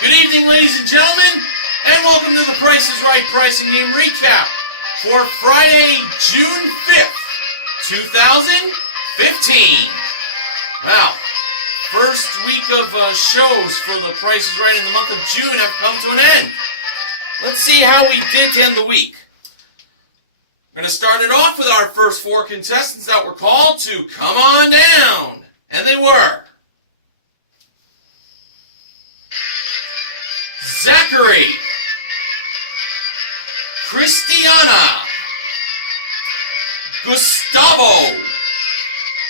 Good evening, ladies and gentlemen, and welcome to the Price is Right Pricing Game Recap for Friday, June 5th, 2015. Wow, first week of shows for the Price is Right in the month of June have come to an end. Let's see how we did to end the week. We're going to start it off with our first four contestants that were called to come on down, and they were Zachary, Christiana, Gustavo,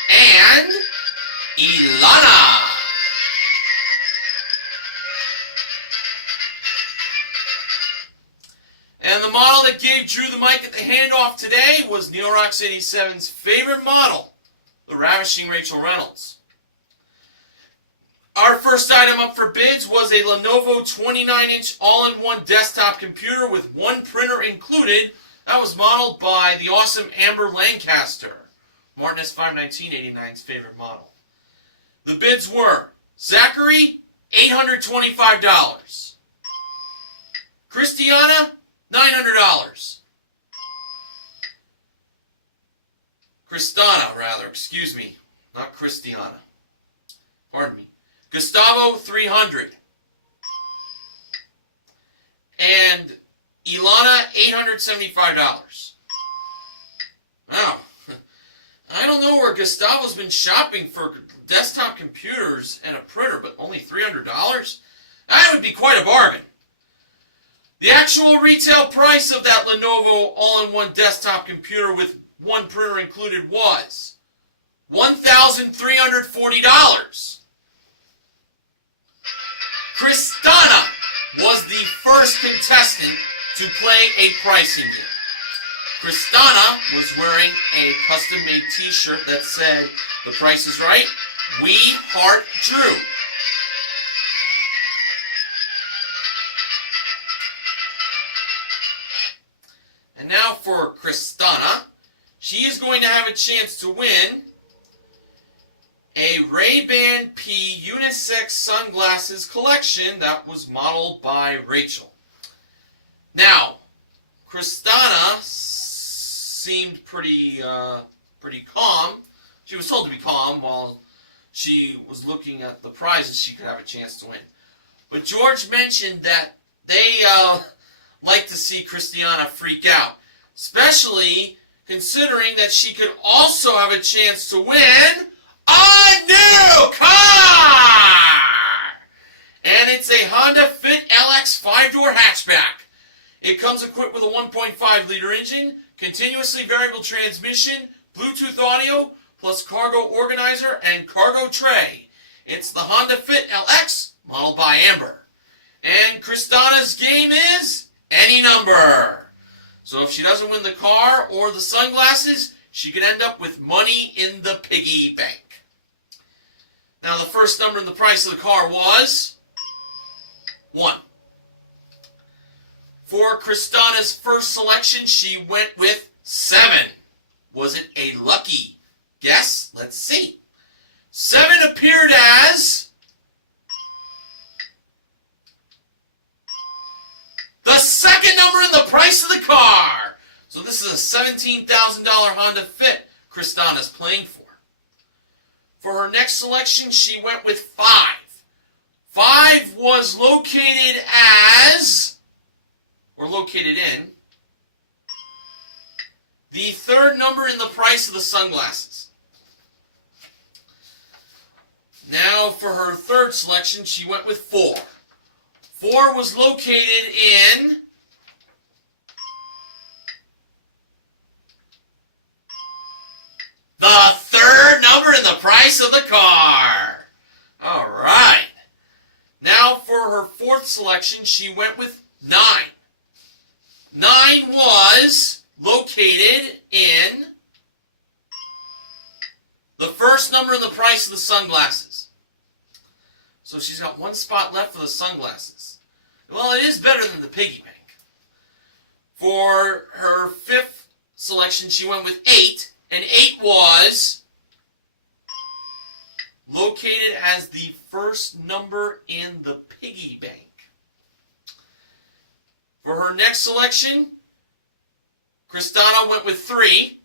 and Ilana. And the model that gave Drew the mic at the handoff today was NeoRox 87's favorite model, the Ravishing Rachel Reynolds. Our first item up for bids was a Lenovo 29-inch all-in-one desktop computer with one printer included. That was modeled by the awesome Amber Lancaster, Martin S51989's favorite model. The bids were Zachary, $825. Christiana, $900. Excuse me, not Christiana. Pardon me. Gustavo, $300. And Ilana, $875. Wow. I don't know where Gustavo's been shopping for desktop computers and a printer, but only $300? That would be quite a bargain. The actual retail price of that Lenovo all-in-one desktop computer with one printer included was $1,340. Christiana was the first contestant to play a pricing game. Christiana was wearing a custom-made t-shirt that said, "The Price is Right, we heart Drew." And now for Christiana, she is going to have a chance to win a Ray-Ban P unisex sunglasses collection that was modeled by Rachel. Now, Christiana seemed pretty calm. She was told to be calm while she was looking at the prizes she could have a chance to win. But George mentioned that they like to see Christiana freak out, especially considering that she could also have a chance to win a new car! And it's a Honda Fit LX 5-door hatchback. It comes equipped with a 1.5-liter engine, continuously variable transmission, Bluetooth audio, plus cargo organizer and cargo tray. It's the Honda Fit LX, modeled by Amber. And Christiana's game is any number. So if she doesn't win the car or the sunglasses, she could end up with money in the piggy bank. Now the first number in the price of the car was 1. For Christiana's first selection, she went with 7. Was it a lucky guess? Let's see. 7 appeared as the second number in the price of the car. So this is a $17,000 Honda Fit Christiana's playing for. For her next selection, she went with 5. 5 was located in the third number in the price of the sunglasses. Now for her third selection, she went with 4. 4 was located in the third number in the price of the car. All right. Now for her fourth selection, she went with 9. 9 was located in the first number in the price of the sunglasses. So she's got one spot left for the sunglasses. Well, it is better than the piggy bank. For her fifth selection, she went with 8, and 8 was located as the first number in the piggy bank. For her next selection, Kristana went with 3,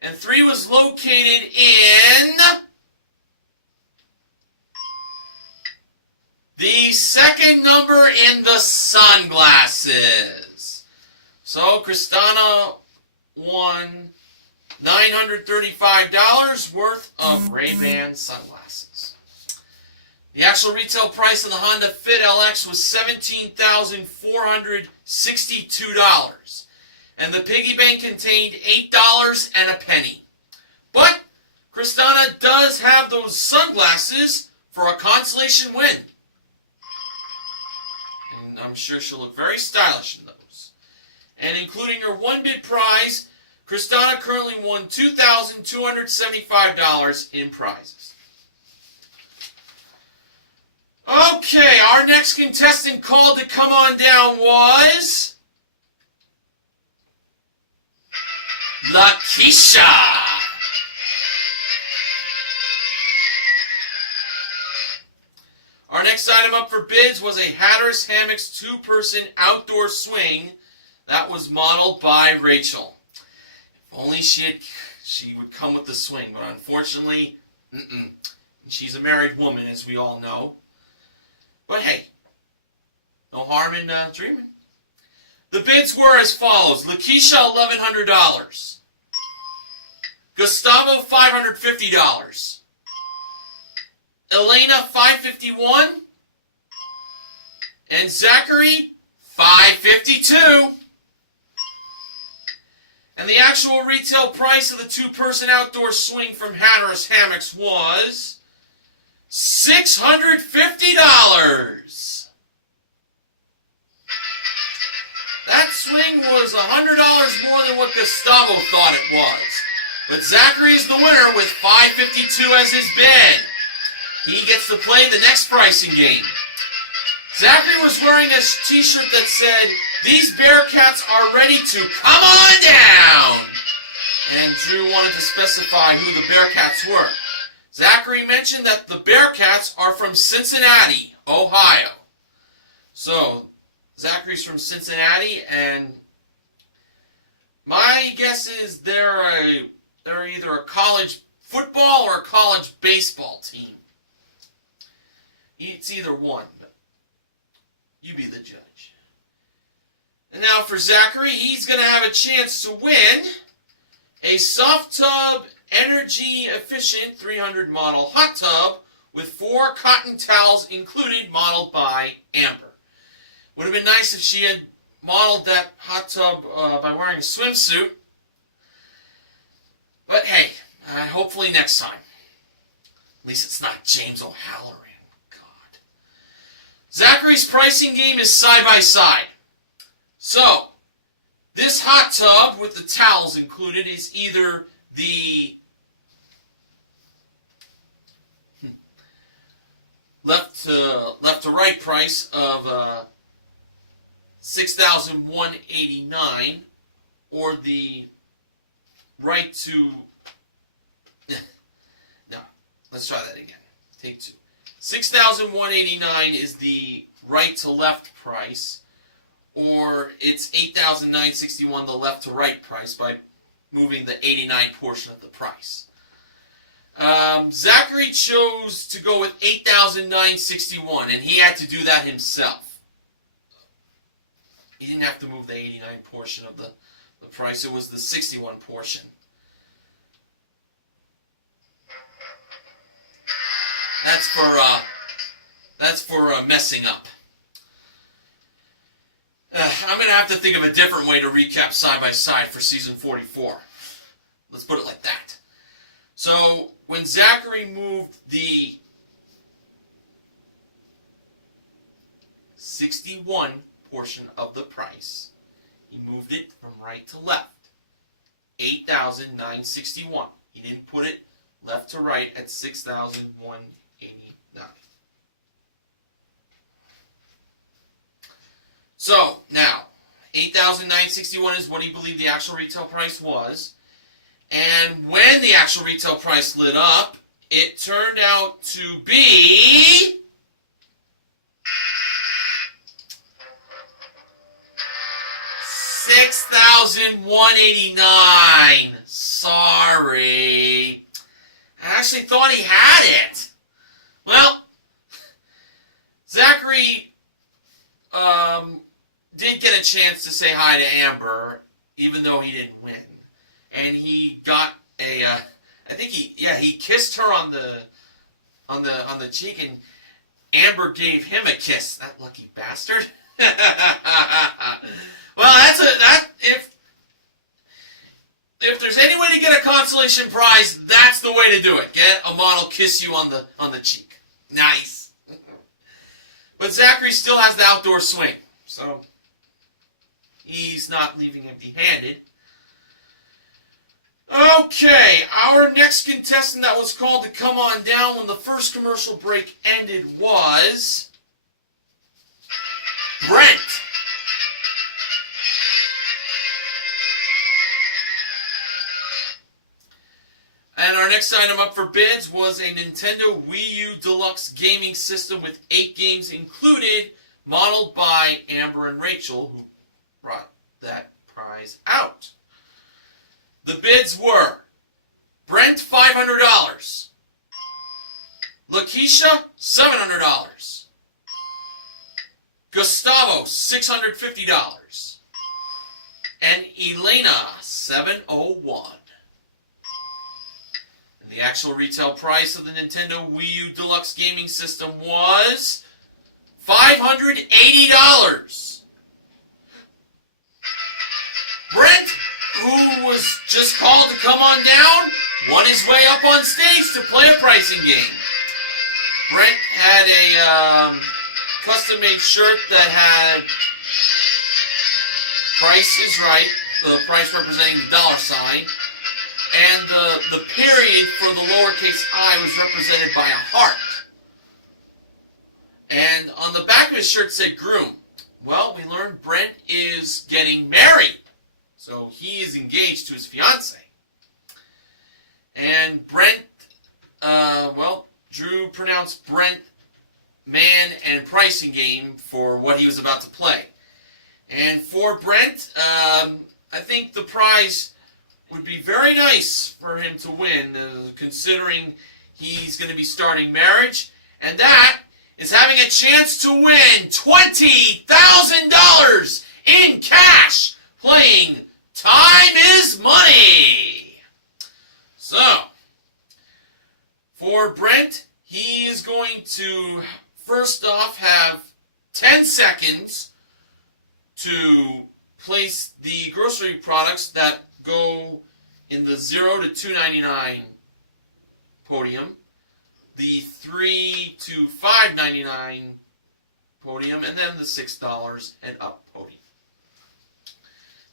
and 3 was located in the second number in the sunglasses. So Kristana won $935 worth of Ray-Ban sunglasses. The actual retail price of the Honda Fit LX was $17,462. And the piggy bank contained $8 and a penny. But Kristana does have those sunglasses for a consolation win. And I'm sure she'll look very stylish in those. And including her one bid prize, Kristana currently won $2,275 in prizes. Okay, our next contestant called to come on down was Lakeisha. Our next item up for bids was a Hatteras Hammocks 2-person outdoor swing that was modeled by Rachel. If only she would come with the swing, but unfortunately, she's a married woman, as we all know. But hey, no harm in dreaming. The bids were as follows: Lakeisha $1,100, Gustavo $550, Elena $551, and Zachary $552. And the actual retail price of the 2-person outdoor swing from Hatteras Hammocks was $650. That swing was $100 more than what Gustavo thought it was. But Zachary's the winner with $552 as his bid. He gets to play the next pricing game. Zachary was wearing a t-shirt that said, "These Bearcats are ready to come on down." And Drew wanted to specify who the Bearcats were. Zachary mentioned that the Bearcats are from Cincinnati, Ohio. So, Zachary's from Cincinnati, and my guess is they're either a college football or a college baseball team. It's either one, but you be the judge. And now for Zachary, he's going to have a chance to win a soft tub, energy efficient 300 model hot tub with 4 cotton towels included, modeled by Amber. Would have been nice if she had modeled that hot tub by wearing a swimsuit. But hey, hopefully next time. At least it's not James O'Halloran. God. Zachary's pricing game is side by side. So, this hot tub with the towels included is either the left to right price of $6,189, or the right to no. Let's try that again. Take 2. $6,189 is the right to left price, or it's $8,961 the left to right price by moving the 89 portion of the price. Zachary chose to go with $8,961, and he had to do that himself. He didn't have to move the 89 portion of the price. It was the 61 portion. That's for messing up. I'm going to have to think of a different way to recap side by side for season 44. Let's put it like that. So, when Zachary moved the 61 portion of the price, he moved it from right to left. $8,961. He didn't put it left to right at $6,189. So, now, $8,961 is what he believed the actual retail price was. And when the actual retail price lit up, it turned out to be 6,189. Sorry. I actually thought he had it. Well, Zachary did get a chance to say hi to Amber, even though he didn't win. And he got a, I think he kissed her on the cheek, and Amber gave him a kiss. That lucky bastard. Well, if there's any way to get a consolation prize, that's the way to do it. Get a model kiss you on the cheek. Nice. But Zachary still has the outdoor swing, so he's not leaving empty-handed. Okay, our next contestant that was called to come on down when the first commercial break ended was Brent. And our next item up for bids was a Nintendo Wii U Deluxe gaming system with 8 games included, modeled by Amber and Rachel, who brought that prize out. The bids were Brent, $500. Lakeisha, $700. Gustavo, $650. And Elena, $701. And the actual retail price of the Nintendo Wii U Deluxe gaming system was $580. Brent, who was just called to come on down, won his way up on stage to play a pricing game. Brent had a custom-made shirt that had Price is Right, the price representing the dollar sign, and the period for the lowercase I was represented by a heart. And on the back of his shirt said groom. Well, we learned Brent is getting married. So he is engaged to his fiancée. And Brent, Drew pronounced Brent man and pricing game for what he was about to play. And for Brent, I think the prize would be very nice for him to win, considering he's going to be starting marriage. And that is having a chance to win $20,000 in cash playing Time is Money. So, for Brent, he is going to first off have 10 seconds to place the grocery products that go in the 0 to $2.99 podium, the $3 to $5.99 podium, and then the $6 and up podium.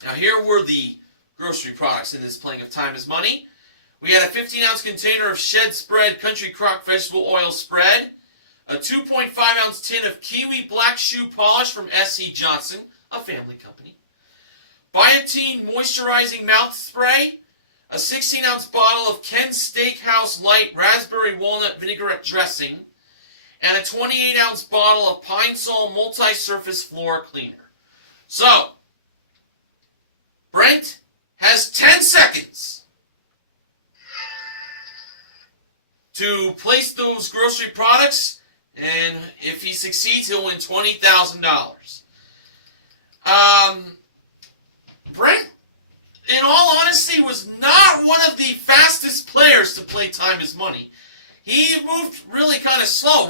Now here were the grocery products in this playing of Time is Money. We had a 15-ounce container of Shed Spread Country Crock Vegetable Oil Spread, a 2.5-ounce tin of Kiwi Black Shoe Polish from S.C. Johnson, a family company, Biotin Moisturizing Mouth Spray, a 16-ounce bottle of Ken's Steakhouse Light Raspberry Walnut Vinaigrette Dressing, and a 28-ounce bottle of Pine Sol Multi-Surface Floor Cleaner. So, Brent has 10 seconds to place those grocery products, and if he succeeds, he'll win $20,000. Brent, in all honesty, was not one of the fastest players to play Time is Money. He moved really kind of slow.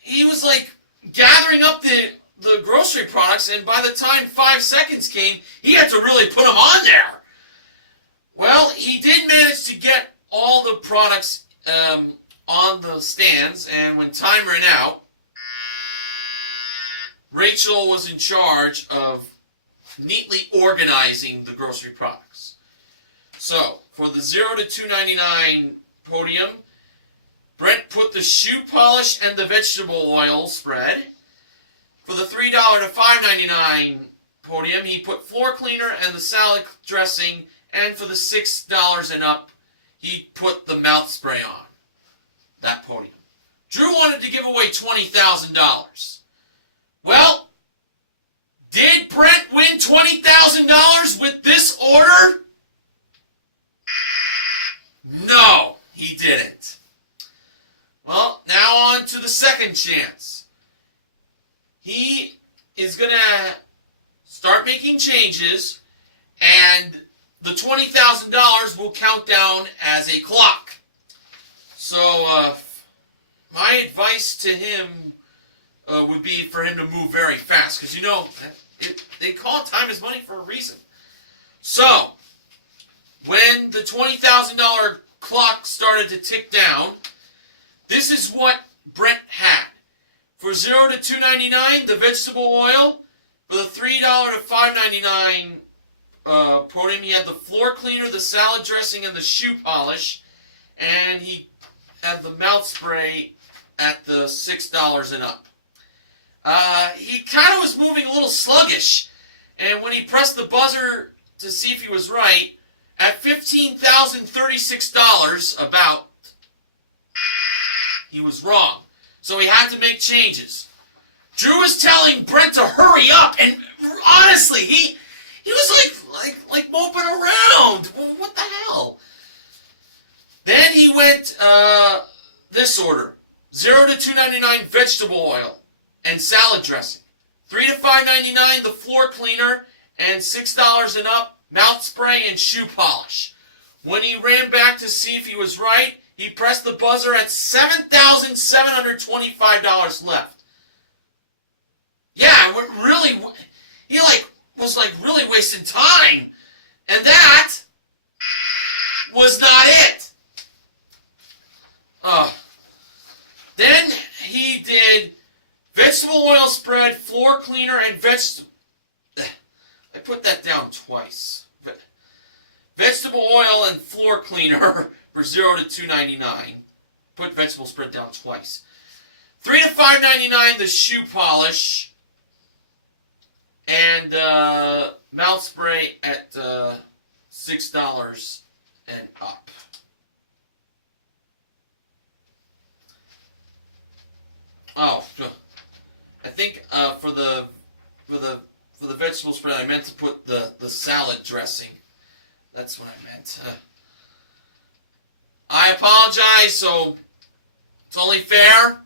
He was like gathering up the grocery products, and by the time 5 seconds came, he had to really put them on there. Well, he did manage to get all the products on the stands, and when time ran out, Rachel was in charge of neatly organizing the grocery products. So, for the 0 to $2.99 podium, Brent put the shoe polish and the vegetable oil spread. For the $3 to $5.99 podium, he put floor cleaner and the salad dressing, and for the $6 and up, he put the mouth spray on that podium. Drew wanted to give away $20,000. Well, did Brent win $20,000 with this order? No, he didn't. Well, now on to the second chance. He is going to start making changes, and the $20,000 will count down as a clock. So, my advice to him would be for him to move very fast, because they call it time is money for a reason. So, when the $20,000 clock started to tick down, this is what Brent had. For $0 to $2.99, the vegetable oil. For the $3 to $5.99 podium, he had the floor cleaner, the salad dressing, and the shoe polish. And he had the mouth spray at the $6 and up. He kind of was moving a little sluggish. And when he pressed the buzzer to see if he was right, at $15,036 about, he was wrong. So he had to make changes. Drew was telling Brent to hurry up, and honestly, he was like moping around. What the hell? Then he went this order: $0 to $2.99 vegetable oil and salad dressing, $3 to $5.99 the floor cleaner, and $6 and up mouth spray and shoe polish. When he ran back to see if he was right, he pressed the buzzer at $7,725 left. Yeah, really, he was really wasting time, and that was not it. Then he did vegetable oil spread, floor cleaner, and I put that down twice. Vegetable oil and floor cleaner for $0 to $2.99. Put vegetable spread down twice. $3 to $5.99 the shoe polish. And mouth spray at $6 and up. Oh, I think for the vegetable spread, I meant to put the salad dressing. That's what I meant. I apologize. So it's only fair.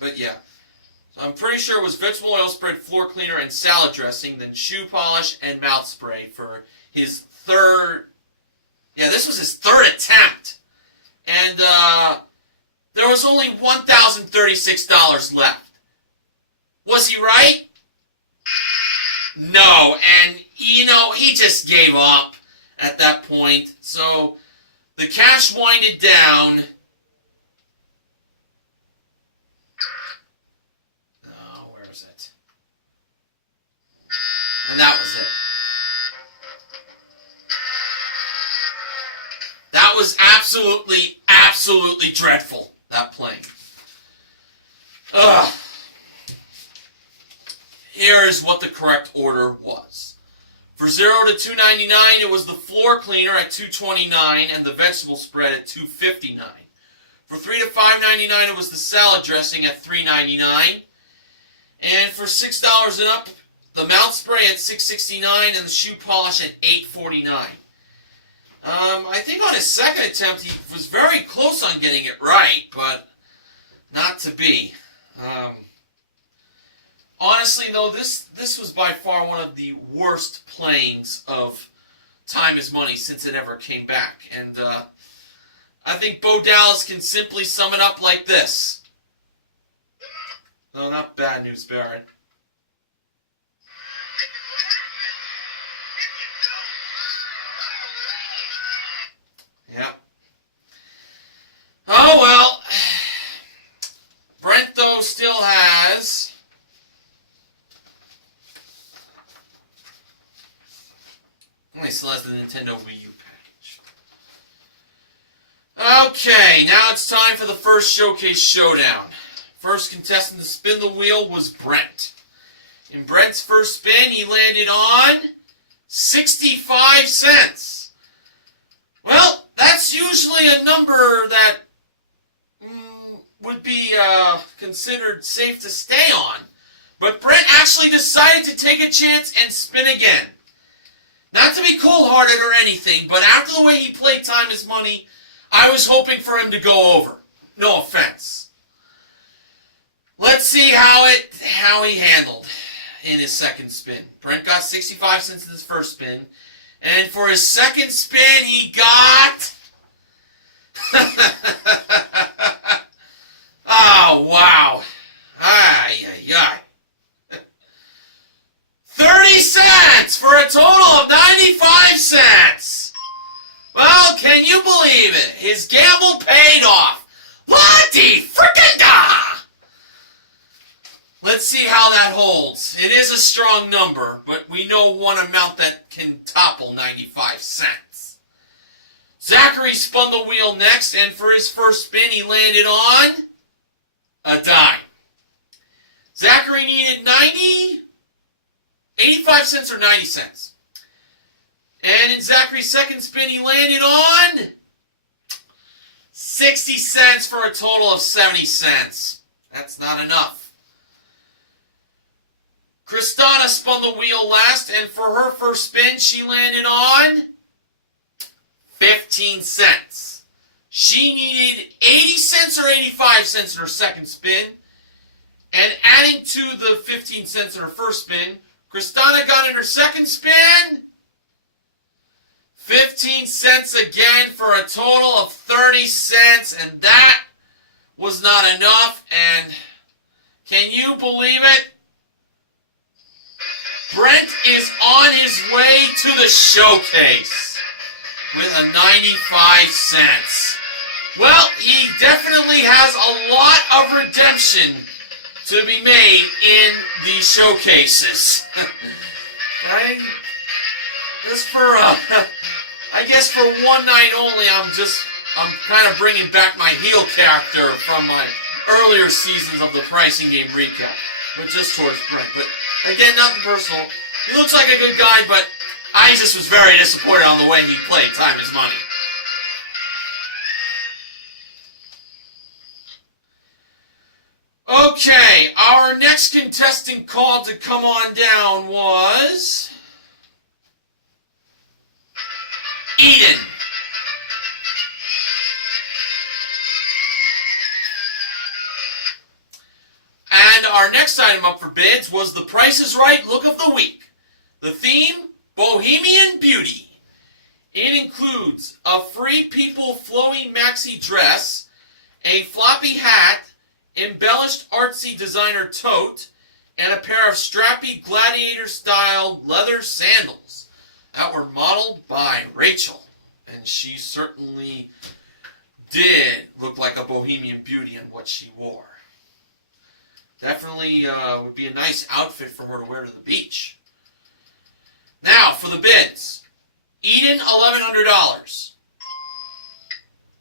But yeah, so I'm pretty sure it was vegetable oil spread, floor cleaner, and salad dressing, then shoe polish and mouth spray for his third. Yeah, this was his third attempt. And there was only $1,036 left. Was he right? No, and he just gave up at that point. So the cash winded down. And that was it. That was absolutely dreadful, that playing. Ugh. Here is what the correct order was. For $0 to $2.99, it was the floor cleaner at $2.29 and the vegetable spread at $2.59. For $3 to $5.99, it was the salad dressing at $3.99. And for $6 and up, the mouth spray at $6.69 and the shoe polish at $8.49. I think on his second attempt he was very close on getting it right, but not to be. Honestly, though, this was by far one of the worst playings of Time is Money since it ever came back. And I think Bo Dallas can simply sum it up like this. No, not bad news, Barrett. Yep. Oh, well. Brent, though, still has... He still has the Nintendo Wii U package. Okay, now it's time for the first Showcase Showdown. First contestant to spin the wheel was Brent. In Brent's first spin, he landed on 65 cents. Well, that's usually a number that would be considered safe to stay on. But Brent actually decided to take a chance and spin again. Not to be cold-hearted or anything, but after the way he played Time is Money, I was hoping for him to go over. No offense. Let's see how he handled in his second spin. Brent got 65 cents in his first spin. And for his second spin, he got... oh, wow. Ay, ay, ay. 30 cents for a total of 95 cents. Well, can you believe it? His gamble paid off. Lottie frickin' da! Let's see how that holds. It is a strong number, but we know one amount that can topple 95 cents. Zachary spun the wheel next, and for his first spin, he landed on a dime. Zachary needed 85 cents or 90 cents. And in Zachary's second spin, he landed on 60 cents for a total of 70 cents. That's not enough. Kristana spun the wheel last, and for her first spin, she landed on 15 cents. She needed 80 cents or 85 cents in her second spin, and adding to the 15 cents in her first spin, Kristana got in her second spin 15 cents again for a total of 30 cents, and that was not enough, and can you believe it? Brent is on his way to the showcase with a 95 cents. Well, he definitely has a lot of redemption to be made in the showcases. I guess for one night only, I'm kind of bringing back my heel character from my earlier seasons of the pricing game recap, but just towards Brent. But again, nothing personal. He looks like a good guy, but I just was very disappointed on the way he played Time is Money. Okay, our next contestant called to come on down was Eden. And our next item up for bids was the Price is Right Look of the Week. The theme, Bohemian Beauty. It includes a Free People flowy maxi dress, a floppy hat, embellished artsy designer tote, and a pair of strappy gladiator-style leather sandals that were modeled by Rachel. And she certainly did look like a Bohemian Beauty in what she wore. Definitely would be a nice outfit for her to wear to the beach. Now, for the bids. Eden, $1,100.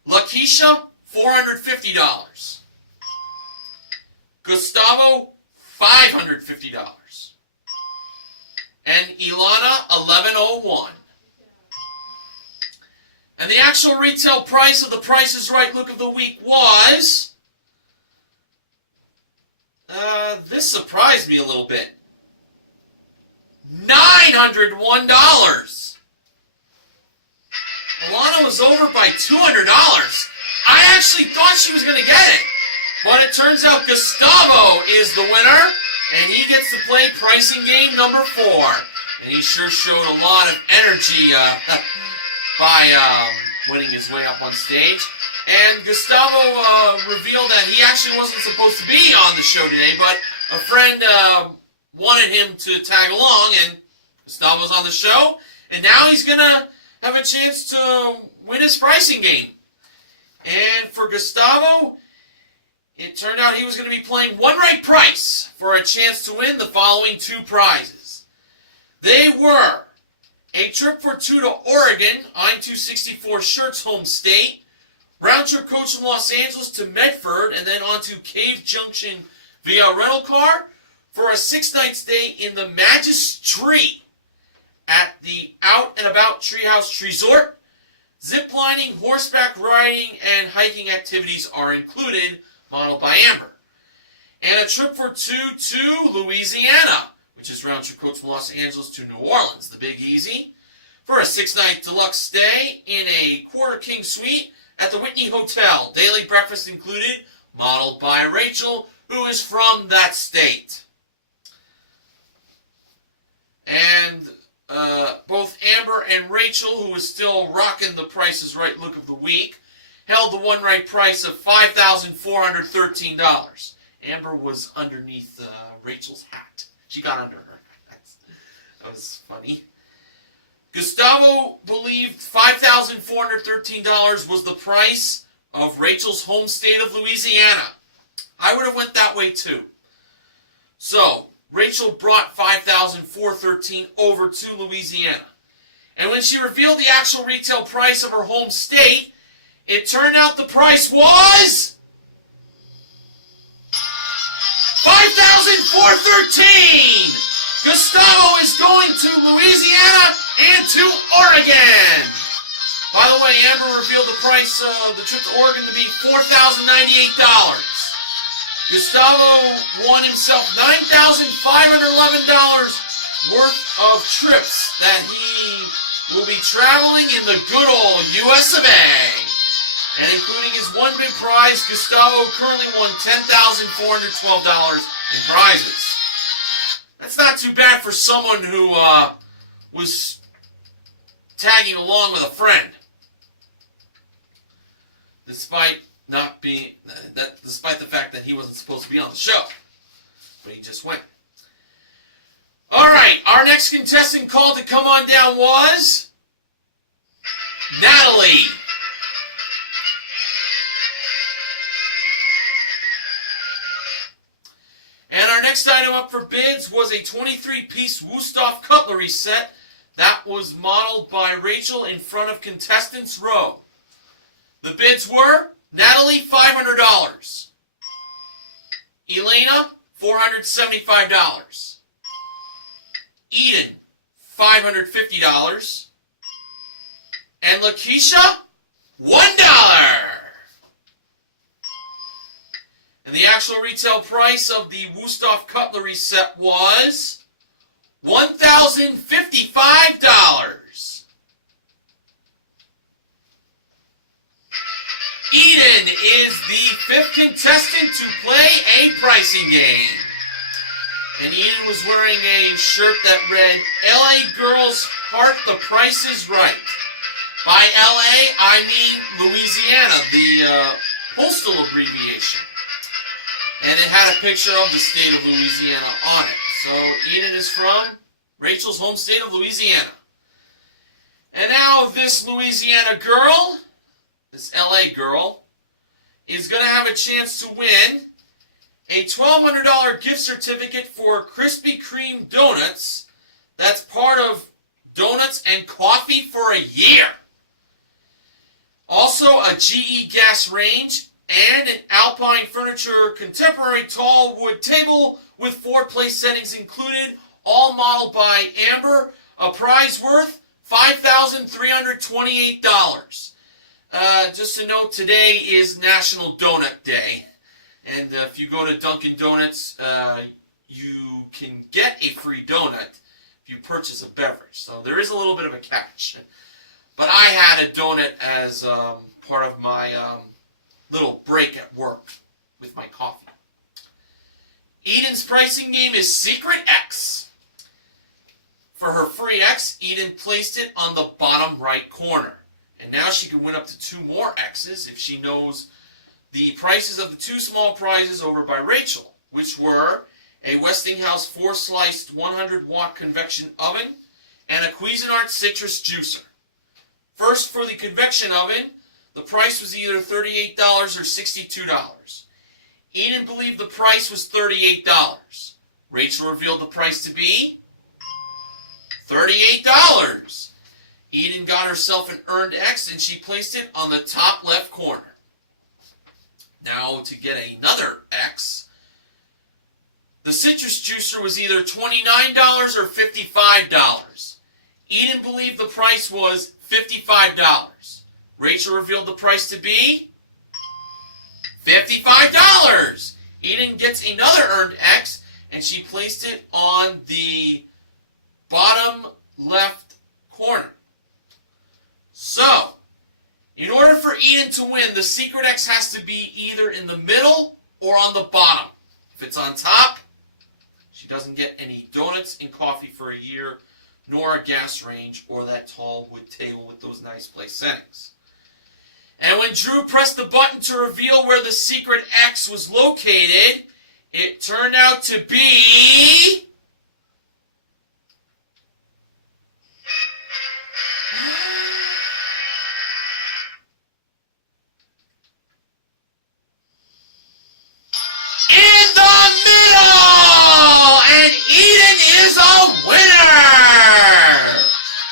Lakeisha, $450. Gustavo, $550. And Ilana, $1,101. And the actual retail price of the Price is Right Look of the Week was... this surprised me a little bit. $901. Alana was over by $200. I actually thought she was going to get it. But it turns out Gustavo is the winner, and he gets to play pricing game number 4. And he sure showed a lot of energy by winning his way up on stage. And Gustavo revealed that he actually wasn't supposed to be on the show today, but a friend wanted him to tag along, and Gustavo's on the show, and now he's going to have a chance to win his pricing game. And for Gustavo, it turned out he was going to be playing One Right Price for a chance to win the following 2 prizes. They were a trip for 2 to Oregon, I-264 Shirts home state, round-trip coach from Los Angeles to Medford, and then on to Cave Junction via rental car for a 6-night stay in the Magistree at the Out and About Treehouse Resort. Zip lining, horseback riding, and hiking activities are included modeled by Amber. And a trip for two to Louisiana, which is round trip coach from Los Angeles to New Orleans, the Big Easy, for a 6-night deluxe stay in a quarter king suite at the Whitney Hotel. Daily breakfast included, modeled by Rachel, who is from that state. And both Amber and Rachel, who is still rocking the Price is Right look of the week, held the one right price of $5,413. Amber was underneath Rachel's hat. She got under her. That was funny. Gustavo believed $5,413 was the price of Rachel's home state of Louisiana. I would have went that way too. So, Rachel brought $5,413 over to Louisiana. And when she revealed the actual retail price of her home state, it turned out the price was $5,413! Gustavo is going to Louisiana and to Oregon. By the way, Amber revealed the price of the trip to Oregon to be $4,098. Gustavo won himself $9,511 worth of trips that he will be traveling in the good old US of A. And including his one big prize, Gustavo currently won $10,412 in prizes. That's not too bad for someone who was tagging along with a friend. Despite the fact that he wasn't supposed to be on the show. But he just went. Alright, our next contestant called to come on down was Natalie. And our next item up for bids was a 23-piece Wusthof cutlery set that was modeled by Rachel in front of contestants row. The bids were Natalie, $500. Elena, $475. Eden, $550. And Lakeisha, $1. And the actual retail price of the Wusthof cutlery set was $1,055. Eden is the fifth contestant to play a pricing game. And Eden was wearing a shirt that read, LA Girls Heart the Price is Right. By LA, I mean Louisiana, the postal abbreviation. And it had a picture of the state of Louisiana on it. So Eden is from Rachel's home state of Louisiana. And now this Louisiana girl, this LA girl, is going to have a chance to win a $1,200 gift certificate for Krispy Kreme donuts. That's part of Donuts and Coffee for a year. Also a GE gas range and an Alpine Furniture contemporary tall wood table with 4-place settings included, all modeled by Amber, a prize worth $5,328. Just to note, today is National Donut Day. And if you go to Dunkin' Donuts, you can get a free donut if you purchase a beverage. So there is a little bit of a catch. But I had a donut as part of my little break at work with my coffee. Eden's pricing game is Secret X. For her free X, Eden placed it on the bottom right corner. And now she can win up to 2 more X's if she knows the prices of the 2 small prizes over by Rachel, which were a Westinghouse 4-sliced 100-watt convection oven and a Cuisinart citrus juicer. First, for the convection oven, the price was either $38 or $62. Eden believed the price was $38. Rachel revealed the price to be $38. Eden got herself an earned X and she placed it on the top left corner. Now to get another X, the citrus juicer was either $29 or $55. Eden believed the price was $55. Rachel revealed the price to be $55. Eden gets another earned X, and she placed it on the bottom left corner. So, in order for Eden to win, the secret X has to be either in the middle or on the bottom. If it's on top, she doesn't get any donuts and coffee for a year, nor a gas range or that tall wood table with those nice place settings. And when Drew pressed the button to reveal where the secret X was located, it turned out to be... in the middle! And Eden is a winner!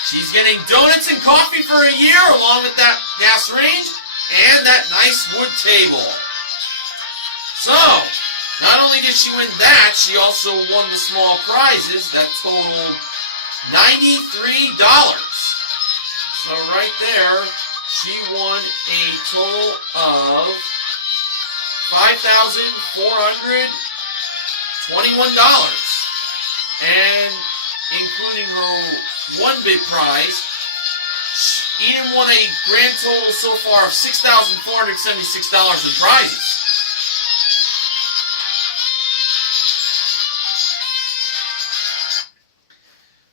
She's getting donuts and coffee for a year along with that gas range and that nice wood table. So, not only did she win that, she also won the small prizes that totaled $93. So right there, she won a total of $5,421. And including her one big prize, Eden won a grand total so far of $6,476 in prizes.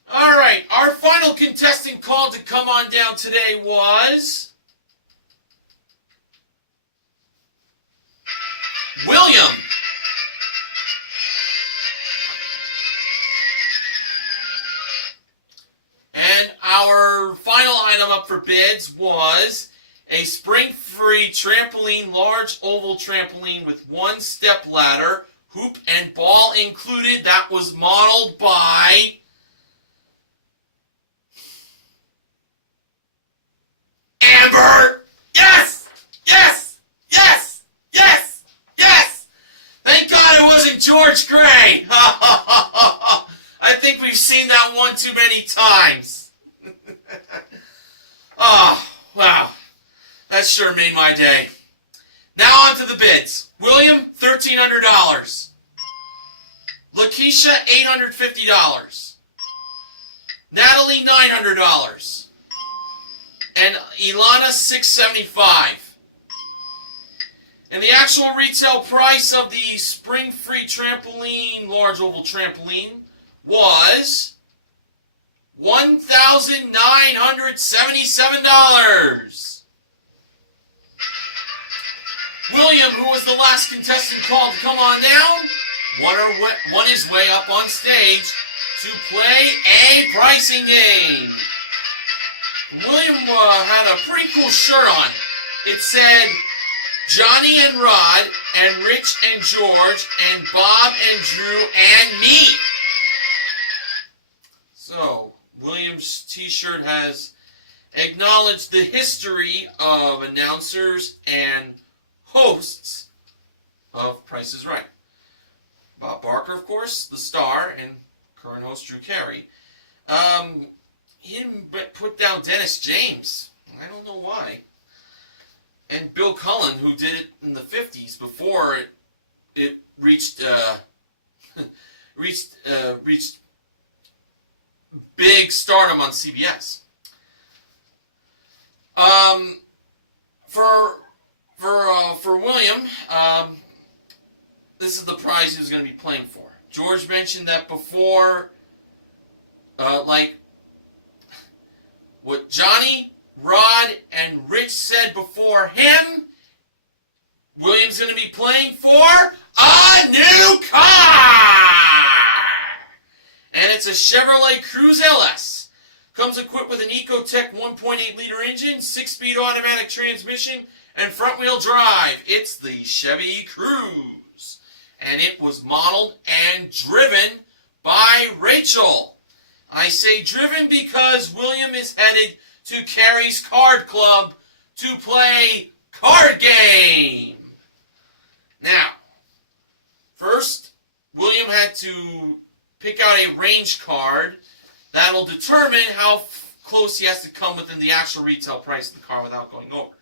All right, our final contestant called to come on down today was William. And our final item up for bids was a spring-free trampoline, large oval trampoline with one step ladder, hoop and ball included. That was modeled by Amber. Yes! Yes! Yes! Yes! Yes! Thank God it wasn't George Gray. I think we've seen that one too many times. Oh, wow. That sure made my day. Now on to the bids. William, $1,300. Lakeisha, $850. Natalie, $900. And Ilana, $675. And the actual retail price of the spring-free trampoline, large oval trampoline, was $1,977. William, who was the last contestant called to come on down, won his way up on stage to play a pricing game. William had a pretty cool shirt on. It said Johnny and Rod and Rich and George and Bob and Drew and me. So, William's t-shirt has acknowledged the history of announcers and hosts of Price is Right. Bob Barker, of course, the star, and current host Drew Carey. He didn't put down Dennis James. I don't know why. And Bill Cullen, who did it in the 50s before it reached big stardom on CBS. For William, this is the prize he was going to be playing for. George mentioned that before, what Johnny, Rod, and Rich said before him, William's going to be playing for a new car! And it's a Chevrolet Cruze LS. Comes equipped with an Ecotec 1.8-liter engine, 6-speed automatic transmission, and front-wheel drive. It's the Chevy Cruze. And it was modeled and driven by Rachel. I say driven because William is headed to Carrie's Card Club to play card game. Now, first, William had to pick out a range card that'll determine how close he has to come within the actual retail price of the car without going over.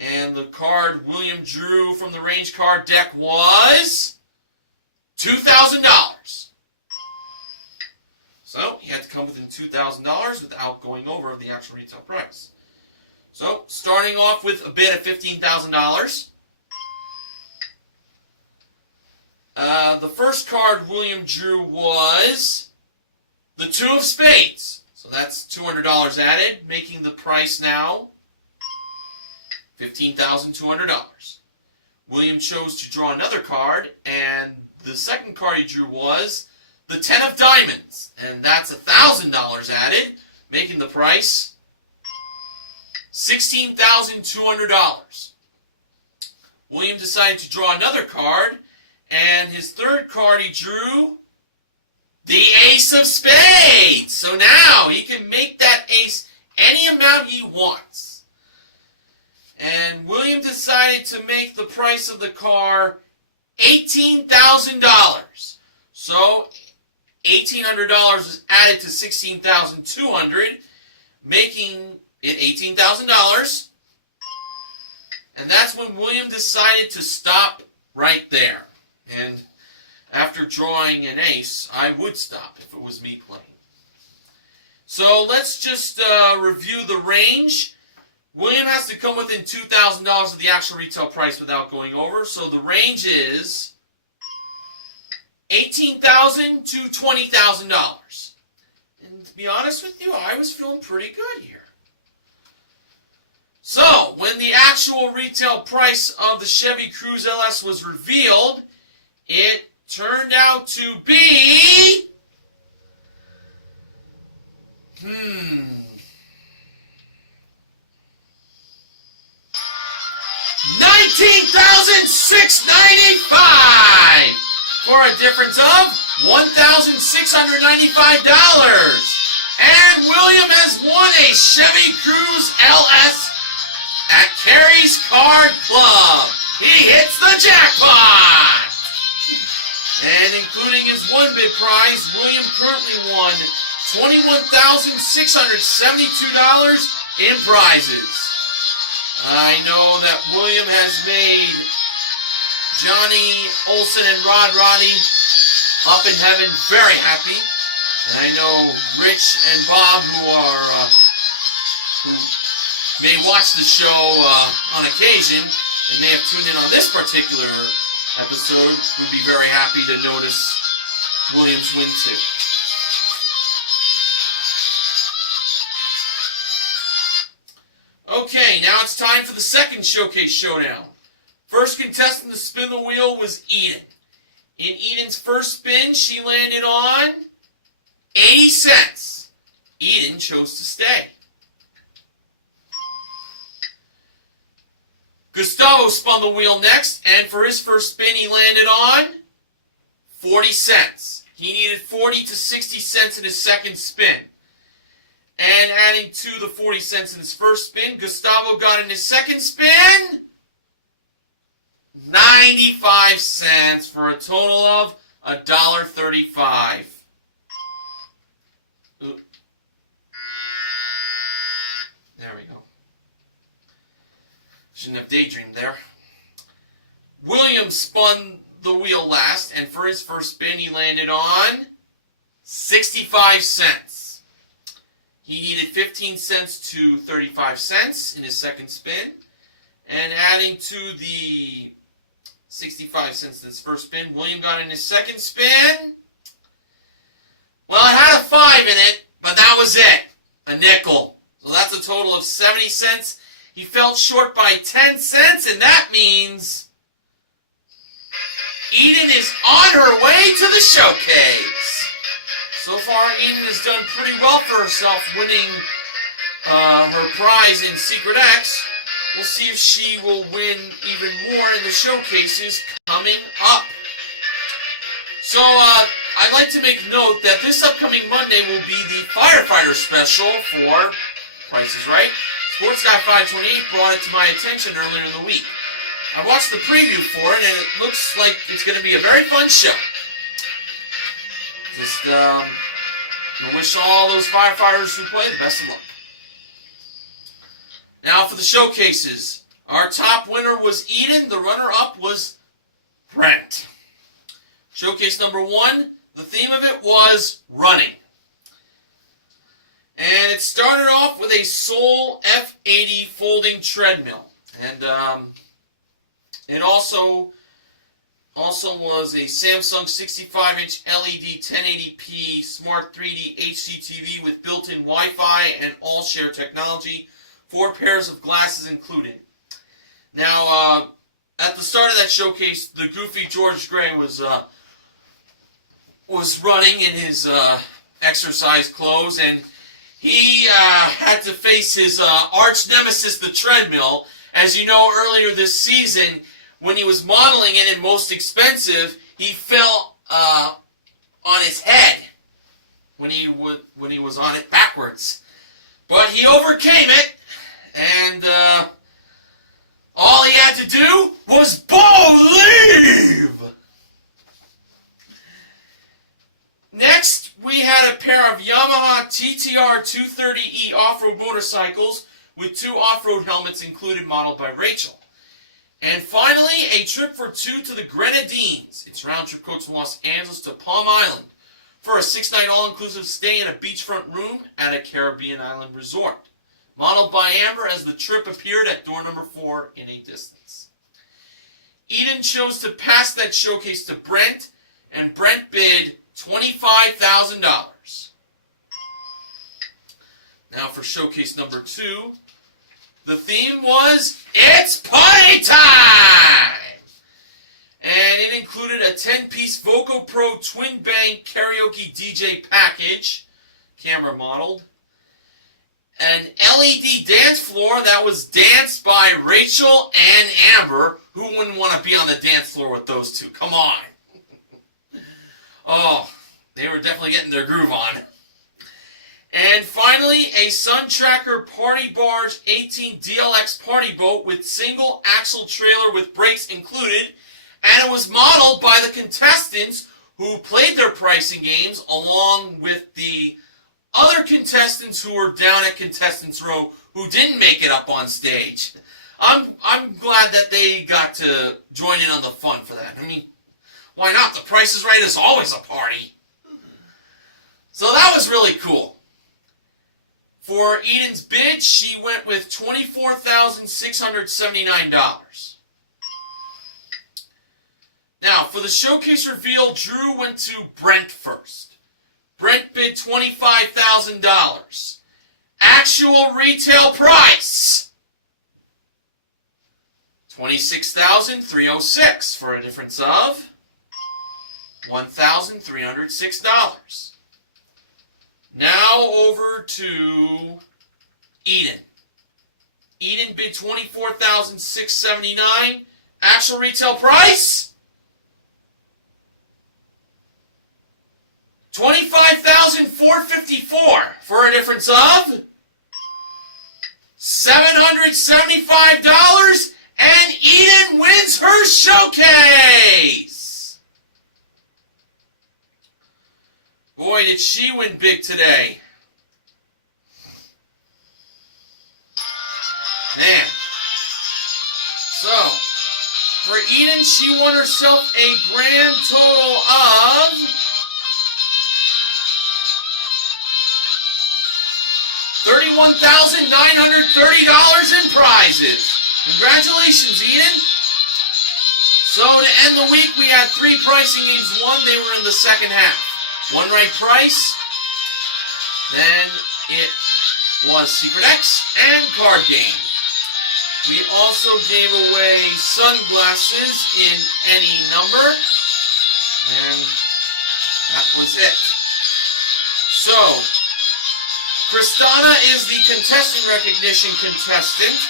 And the card William drew from the range card deck was $2,000. So he had to come within $2,000 without going over the actual retail price. So starting off with a bid of $15,000. The first card William drew was the 2 of spades. So that's $200 added, making the price now $15,200. William chose to draw another card, and the second card he drew was the 10 of diamonds, and that's $1,000 added, making the price $16,200. William decided to draw another card, and his third card he drew the ace of spades. So now he can make that ace any amount he wants. And William decided to make the price of the car $18,000. So $1,800 was added to $16,200, making it $18,000. And that's when William decided to stop right there. And after drawing an ace, I would stop if it was me playing. So let's just review the range. William has to come within $2,000 of the actual retail price without going over. So the range is $18,000 to $20,000. And to be honest with you, I was feeling pretty good here. So when the actual retail price of the Chevy Cruze LS was revealed, it turned out to be $19,695 for a difference of $1,695. And William has won a Chevy Cruze LS at Carrie's Card Club. He hits the jackpot! And including his one-bid prize, William currently won $21,672 in prizes. I know that William has made Johnny Olson and Rod Roddy up in heaven very happy. And I know Rich and Bob, who may watch the show on occasion and may have tuned in on this particular episode, would be very happy to notice William's win too. Okay, now it's time for the second showcase showdown. First contestant to spin the wheel was Eden. In Eden's first spin, she landed on 80 cents. Eden chose to stay. Gustavo spun the wheel next, and for his first spin, he landed on 40 cents. He needed 40 to 60 cents in his second spin. And adding to the 40 cents in his first spin, Gustavo got in his second spin 95 cents for a total of $1.35. There we go. Shouldn't have daydreamed there. William spun the wheel last, and for his first spin, he landed on 65 cents. He needed 15 cents to 35 cents in his second spin. And adding to the 65 cents in his first spin, William got in his second spin. Well, it had a 5 in it, but that was it. A nickel. So that's a total of 70 cents. He fell short by 10 cents, and that means Eden is on her way to the showcase. So far, Eden has done pretty well for herself, winning her prize in Secret X. We'll see if she will win even more in the showcases coming up. So, I'd like to make note that this upcoming Monday will be the firefighter special for Price is Right. Sports Guy 528 brought it to my attention earlier in the week. I watched the preview for it, and it looks like it's going to be a very fun show. Just wish all those firefighters who play the best of luck. Now for the showcases. Our top winner was Eden. The runner-up was Brent. Showcase number 1, the theme of it was running. And it started off with a Soul F80 folding treadmill. And it also was a Samsung 65-inch LED 1080p Smart 3D HDTV with built-in Wi-Fi and all-share technology. 4 pairs of glasses included. Now, at the start of that showcase, the goofy George Gray was running in his exercise clothes, and he had to face his arch nemesis, the treadmill. As you know, earlier this season, when he was modeling it in Most Expensive, he fell on his head when he was on it backwards. But he overcame it, and all he had to do was believe! Next, we had a pair of Yamaha TTR 230E off-road motorcycles with 2 off-road helmets included, modeled by Rachel. And finally, a trip for 2 to the Grenadines. It's round-trip coach from Los Angeles to Palm Island for a 6-night all-inclusive stay in a beachfront room at a Caribbean island resort. Modeled by Amber as the trip appeared at door number 4 in a distance. Eden chose to pass that showcase to Brent, and Brent bid $25,000. Now for showcase number 2, the theme was, it's party time! And it included a 10-piece Voco Pro Twin Bank Karaoke DJ package, camera modeled, an LED dance floor that was danced by Rachel and Amber. Who wouldn't want to be on the dance floor with those two? Come on. Oh, they were definitely getting their groove on. And finally, a Sun Tracker Party Barge 18 DLX party boat with single axle trailer with brakes included, and it was modeled by the contestants who played their pricing games along with the other contestants who were down at Contestants Row who didn't make it up on stage. I'm glad that they got to join in on the fun for that. I mean, why not? The Price is Right is always a party. So that was really cool. For Eden's bid, she went with $24,679. Now, for the showcase reveal, Drew went to Brent first. Brent bid $25,000. Actual retail price, $26,306 for a difference of $1,306. Now over to Eden. Eden bid $24,679. Actual retail price, $25,454 for a difference of $775, and Eden wins her showcase. Boy, did she win big today. Man. So, for Eden, she won herself a grand total of $31,930 in prizes. Congratulations, Eden. So to end the week, we had 3 pricing games won. They were in the second half. One right price. Then it was Secret X and Card Game. We also gave away sunglasses in any number. And that was it. So, Kristana is the contestant recognition contestant,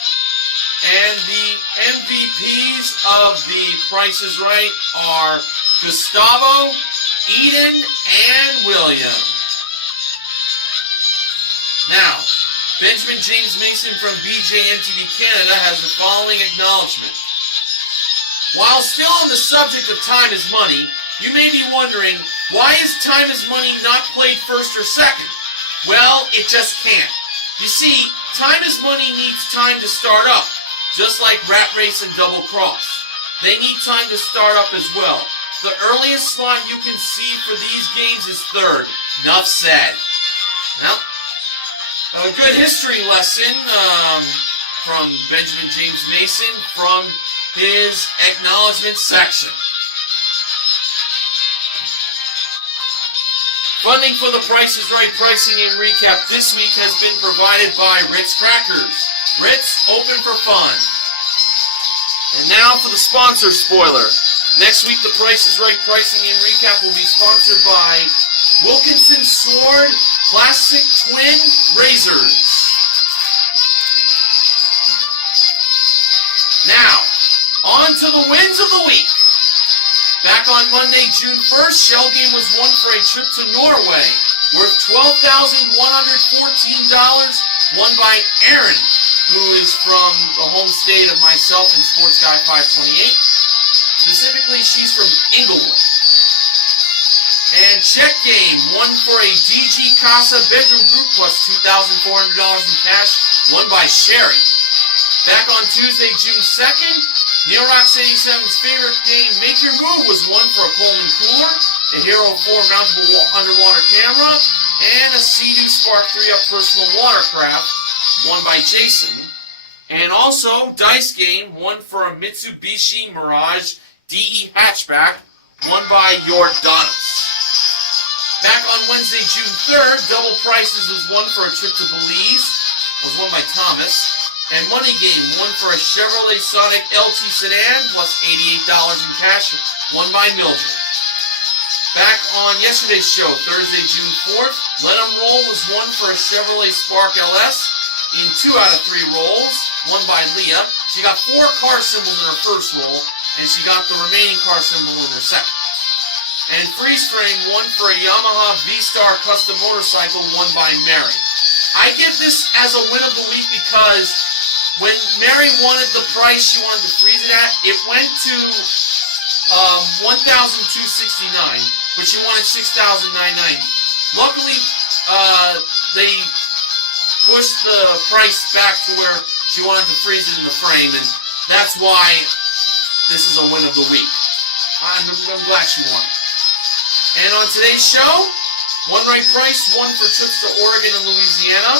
and the MVPs of the Price is Right are Gustavo, Eden, and William. Now, Benjamin James Mason from BJMTV Canada has the following acknowledgement. While still on the subject of time is money, you may be wondering, why is time is money not played first or second? Well, it just can't. You see, Time is Money needs time to start up. just like Rat Race and Double Cross. They need time to start up as well. The earliest slot you can see for these games is third. Enough said. Well, a good history lesson from Benjamin James Mason from his acknowledgement section. Funding for the Price is Right pricing and recap this week has been provided by Ritz Crackers. Ritz, open for fun. And now for the sponsor spoiler. Next week, the Price is Right pricing and recap will be sponsored by Wilkinson Sword Classic Twin Razors. Now, on to the wins of the week. Back on Monday, June 1st, Shell Game was won for a trip to Norway, worth $12,114, won by Erin, who is from the home state of myself and Sports Guy 528. Specifically, she's from Inglewood. And Check Game won for a DG Casa bedroom group plus $2,400 in cash, won by Sherry. Back on Tuesday, June 2nd, Neil Rocks 87's favorite game, Make Your Move, was won for a Coleman cooler, a Hero 4 mountable underwater camera, and a Sea-Doo Spark 3-Up personal watercraft, won by Jason. And also, Dice Game won for a Mitsubishi Mirage DE hatchback, won by Your Donuts. Back on Wednesday, June 3rd, Double Prices was won for a trip to Belize, was won by Thomas. And Money Game won for a Chevrolet Sonic LT sedan plus $88 in cash, won by Mildred. Back on yesterday's show, Thursday, June 4th, Let 'em Roll was won for a Chevrolet Spark LS in 2 out of 3 rolls, won by Leah. She got 4 car symbols in her first roll, and she got the remaining car symbol in her second. And Freeze Frame won for a Yamaha V-Star custom motorcycle, won by Mary. I give this as a win of the week because when Mary wanted the price she wanted to freeze it at, it went to $1,269, but she wanted $6,990. Luckily, they pushed the price back to where she wanted to freeze it in the frame, and that's why this is a win of the week. I'm glad she won. And on today's show, One Right Price, won for trips to Oregon and Louisiana,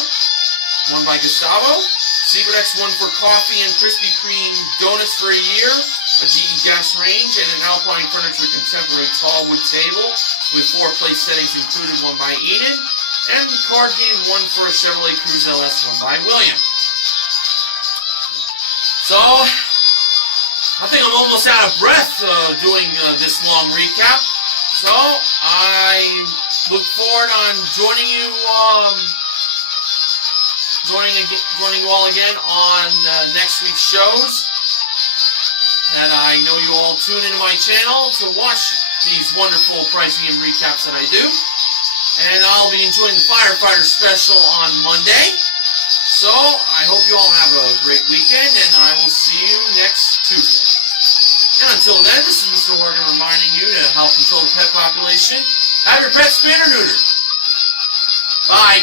won by Gustavo. Secret X won for coffee and Krispy Kreme donuts for a year, a GE gas range, and an Alpine Furniture Contemporary tall wood table with 4 place settings included, won by Eden. And the card game won for a Chevrolet Cruze LS, won by William. So, I think I'm almost out of breath doing this long recap. So, I look forward on joining you all again on next week's shows. And I know you all tune into my channel to watch these wonderful pricing and recaps that I do. And I'll be enjoying the Firefighter special on Monday. So I hope you all have a great weekend, and I will see you next Tuesday. And until then, this is Mr. Horgan reminding you to help control the pet population. Have your pet spayed or neutered. Bye.